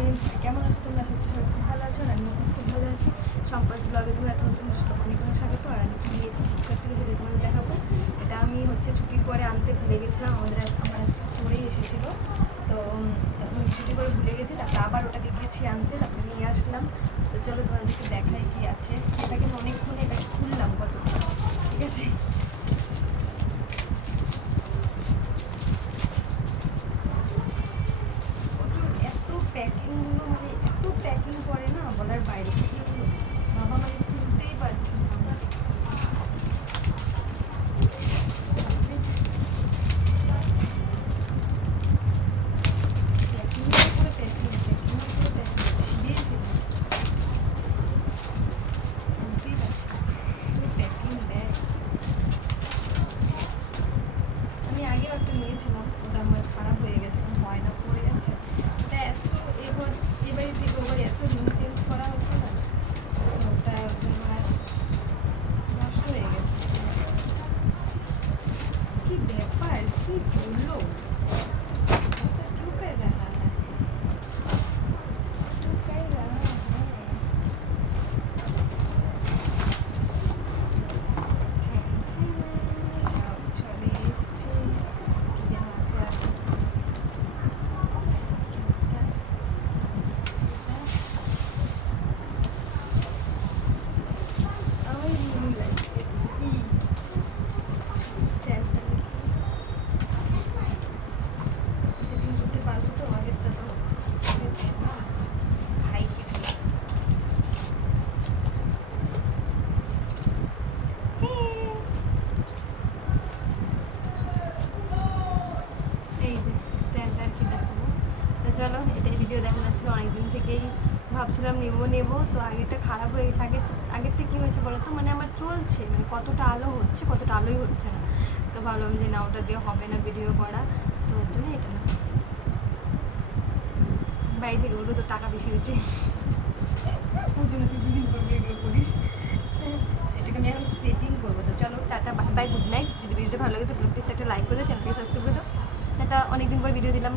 Everything কেমন আছো তোমরা? সত্যি সবাই খুব ভালো আছো আমি খুব ভালো আছি। সম্পদ ব্লগে তুমি একটা নতুন অনেক অনেক স্বাগত। আর আমি নিয়েছি ফ্লিপকার্ট থেকে সেটা তোমাদের দেখাবো। এটা আমি হচ্ছে ছুটির পরে আনতে ভুলে গেছিলাম। আমাদের আমার আজকে স্টোরেই এসেছিল। তো ছুটি করে ভুলে গেছি। তারপরে আবার ওটাকে গেছি আনতে। তারপরে নিয়ে আসলাম। তো চলো তোমাদেরকে দেখাই কি আছে। এটা কিন্তু অনেকক্ষণ এটাকে খুললাম কত ঠিক আছে প্রচুর এত প্যাকিংগুলো মানে এত প্যাকিং করে না বলার বাইরে বাবা মানে খুলতেই পারছি না। আগেও একটা নিয়েছিলাম ওটা আমার খারাপ হয়ে গেছে ময়না পড়ে গেছে ওটা এত এবার, এবারে থেকে ওবার এত রুম চেঞ্জ করা হচ্ছে না, ওটা তোমার নষ্ট হয়ে গেছে। কি ব্যাপার? কি বলল? এই যে স্ট্যান্ড আর কি দেখাবো। তো চলো এটাই ভিডিও দেখানো ছিল অনেকদিন থেকেই। ভাবছিলাম নেব নেব। তো আগেরটা খারাপ হয়ে গেছে। আগের আগেরটা কী হয়েছে বলো তো? মানে আমার চলছে। মানে কতটা আলো হচ্ছে, কতটা আলোই হচ্ছে না। তো ভাবলাম যে না, ওটা দিয়ে হবে না ভিডিও করা। তো ওর জন্য এটা। না বাড়ি থেকে বলব তো টাকা বেশি হয়েছে। ওর জন্য তুই দুদিন পর এগুলো করিস। এটাকে আমি এখন সেটিং করব। তো চলো, tata bye bye good night যদি ভিডিওটা ভালো লাগে, তো প্লিজ একটা লাইক করে চ্যানেলকে সাবস্ক্রাইব করে দাও। সেটা অনেকদিন পর ভিডিও দিলাম।